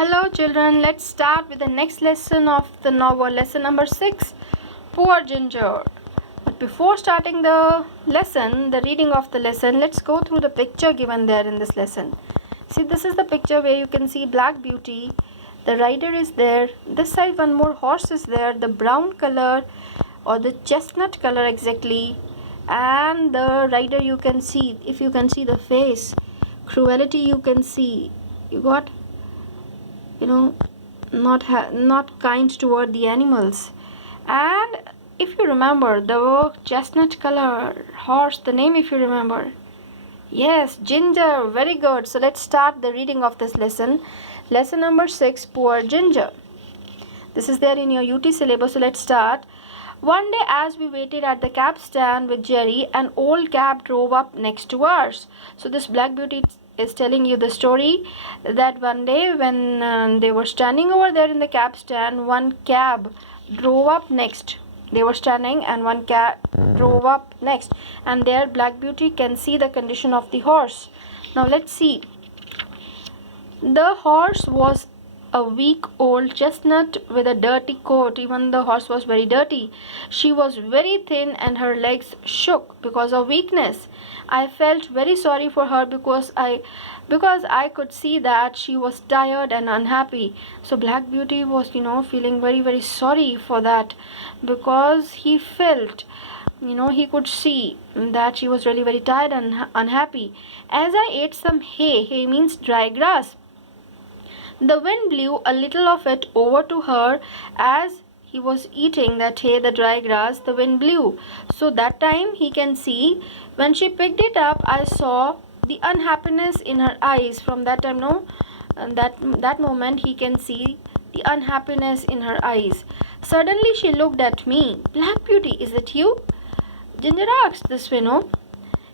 Hello children, let's start with the next lesson of the novel, lesson number 6, Poor Ginger. But before starting the lesson, the reading of the lesson, let's go through the picture given there in this lesson. See, this is the picture where you can see Black Beauty. The rider is there. This side one more horse is there, the brown color or the chestnut color exactly. And the rider you can see, if you can see the face, cruelty you can see. You got not kind toward the animals. And if you remember the chestnut color horse, the name, if you remember, yes, Ginger. Very good. So let's start the reading of this lesson number 6, Poor Ginger. This is there in your UT syllabus. So let's start. One day, as we waited at the cab stand with Jerry, an old cab drove up next to ours. So this Black Beauty is telling you the story that one day when they were standing over there in the cab stand, one cab drove up next. They were standing and one cab drove up next. And there Black Beauty can see the condition of the horse. Now let's see. The horse was a week-old chestnut with a dirty coat. Even the horse was very dirty. She was very thin and her legs shook because of weakness. I felt very sorry for her because I could see that she was tired and unhappy. So Black Beauty was feeling very sorry for that, because he felt, he could see that she was really very tired and unhappy. As I ate some hay means dry grass, the wind blew a little of it over to her. As he was eating that hay, the dry grass, the wind blew. So that time he can see, when she picked it up, I saw the unhappiness in her eyes. From that time, that moment he can see the unhappiness in her eyes. Suddenly she looked at me. Black Beauty, is it you? Ginger asked this way, no?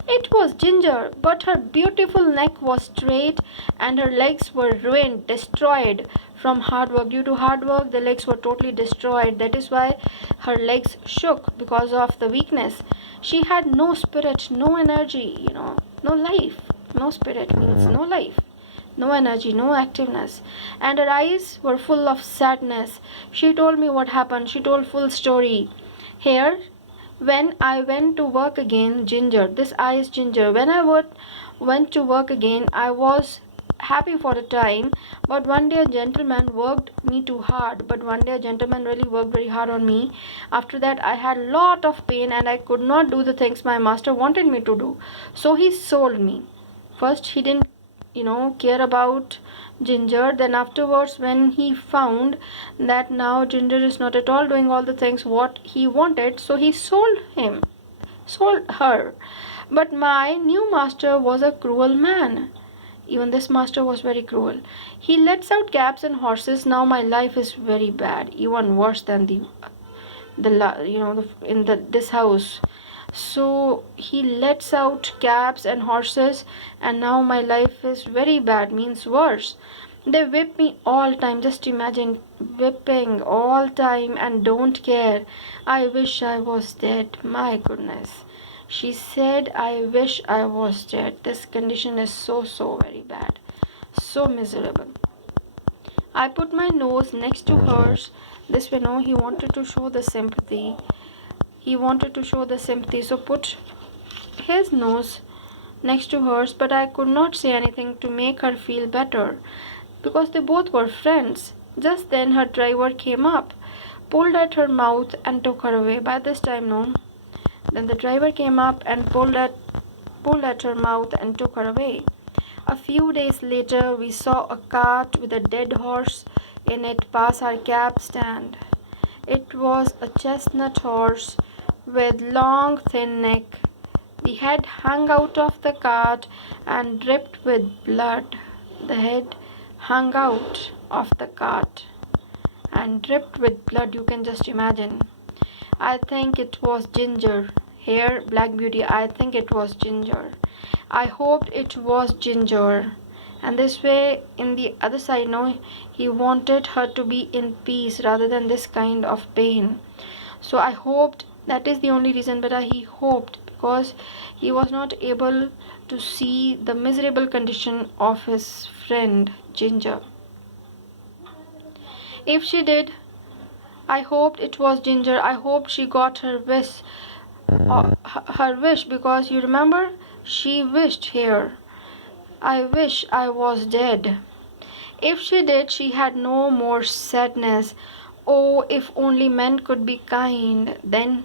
It was Ginger, but her beautiful neck was straight and her legs were ruined, destroyed from hard work. Due to hard work, the legs were totally destroyed. That is why her legs shook, because of the weakness. She had no spirit, no energy, no life. No spirit means no life, no energy, no activeness. And her eyes were full of sadness. She told me what happened. She told full story. Here, when I went to work again, Ginger, this I is Ginger. When I went to work again, I was happy for a time, but one day a gentleman worked me too hard. But one day a gentleman really worked very hard on me. After that, I had lot of pain and I could not do the things my master wanted me to do. So he sold me. First, he didn't care about Ginger. Then afterwards, when he found that now Ginger is not at all doing all the things what he wanted, so he sold her. But my new master was a cruel man. Even this master was very cruel. He lets out cabs and horses. Now my life is very bad, even worse than this house. So he lets out cabs and horses, and now my life is very bad, means worse. They whip me all time. Just imagine, whipping all time and don't care. I wish I was dead. My goodness. She said, I wish I was dead. This condition is so very bad, so miserable. I put my nose next to hers. This way, he wanted to show the sympathy. So put his nose next to hers, but I could not say anything to make her feel better, because they both were friends. Just then her driver came up, pulled at her mouth and took her away. By this time, then the driver came up and pulled at her mouth and took her away. A few days later, we saw a cart with a dead horse in it pass our cab stand. It was a chestnut horse with long thin neck. The head hung out of the cart and dripped with blood. The head hung out of the cart and dripped with blood. You can just imagine. I think it was Ginger. Here, Black Beauty, I think it was Ginger. I hoped it was Ginger. And this way, in the other side, he wanted her to be in peace rather than this kind of pain. So I hoped, that is the only reason, but he hoped, because he was not able to see the miserable condition of his friend Ginger. If she did, I hoped it was Ginger. I hoped she got her wish, because you remember she wished here. I wish I was dead. If she did, she had no more sadness. Oh, if only men could be kind. Then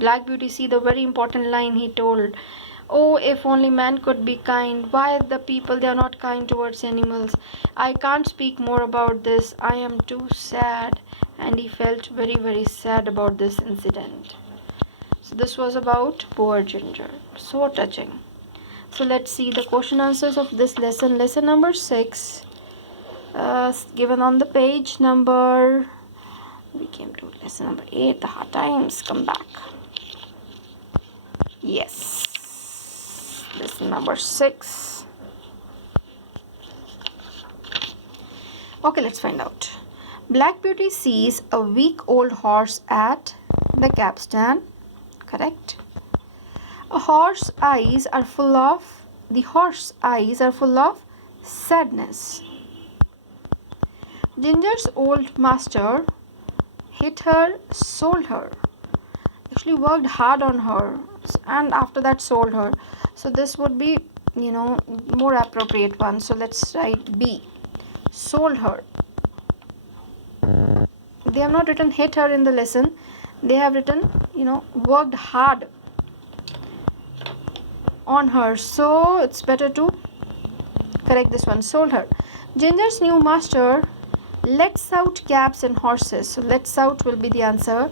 Black Beauty, see the very important line he told. Oh, if only man could be kind. Why the people, they are not kind towards animals? I can't speak more about this. I am too sad. And he felt very, very sad about this incident. So this was about poor Ginger. So touching. So let's see the question answers of this lesson. Lesson number 6. Given on the page number, we came to lesson number 8. The hard times come back. Yes, lesson number 6. Okay, let's find out. Black Beauty sees a week-old horse at the cab stand. Correct. The horse's eyes are full of sadness. Ginger's old master hit her, sold her. Actually worked hard on her, and after that sold her. So this would be, more appropriate one. So let's write B. Sold her. They have not written hit her in the lesson. They have written, worked hard on her. So it's better to correct this one. Sold her. Ginger's new master lets out cabs and horses. So lets out will be the answer.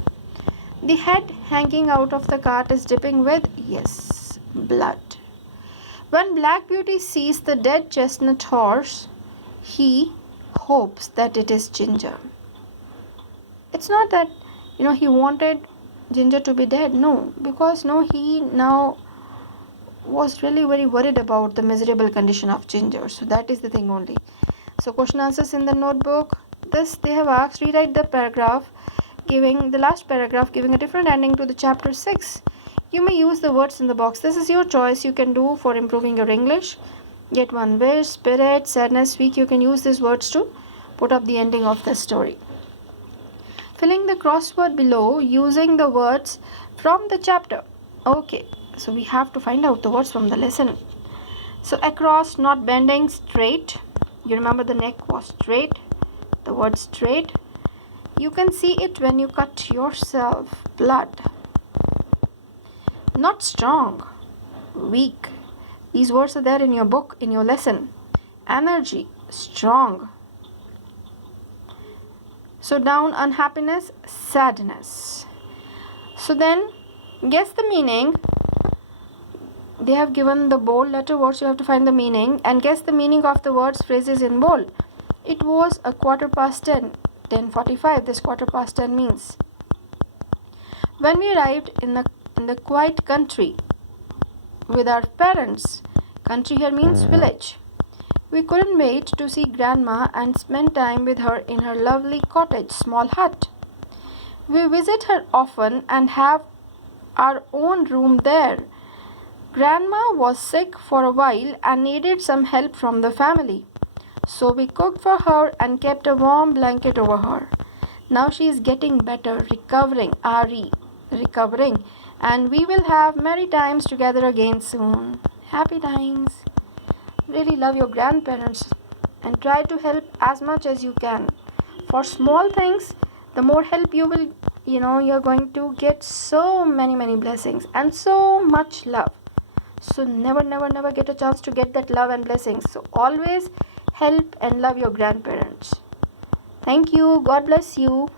The head hanging out of the cart is dripping with, yes, blood. When Black Beauty sees the dead chestnut horse, he hopes that it is Ginger. It's not that, he wanted Ginger to be dead. No, because he now was really very worried about the miserable condition of Ginger. So that is the thing only. So question answers in the notebook. This they have asked, rewrite the paragraph, giving the last paragraph, giving a different ending to the chapter 6. You may use the words in the box. This is your choice. You can do for improving your English. Get one wish, spirit, sadness, week. You can use these words to put up the ending of the story. Filling the crossword below using the words from the chapter. Okay, so we have to find out the words from the lesson. So across, not bending, straight. You remember the neck was straight. The word straight. You can see it when you cut yourself. Blood. Not strong. Weak. These words are there in your book, in your lesson. Energy. Strong. So down, unhappiness, sadness. So then, guess the meaning. They have given the bold letter words. You have to find the meaning and guess the meaning of the words, phrases in bold. It was a 10:15. 10:45. This 10:15 means. When we arrived in the quiet country with our parents. Country here means village. We couldn't wait to see Grandma and spend time with her in her lovely cottage, small hut. We visit her often and have our own room there. Grandma was sick for a while and needed some help from the family. So we cooked for her and kept a warm blanket over her. Now she is getting better, recovering, recovering, and we will have merry times together again soon. Happy times. Really love your grandparents and try to help as much as you can. For small things, the more help you will, you're going to get so many blessings and so much love. So never get a chance to get that love and blessings. So always help and love your grandparents. Thank you. God bless you.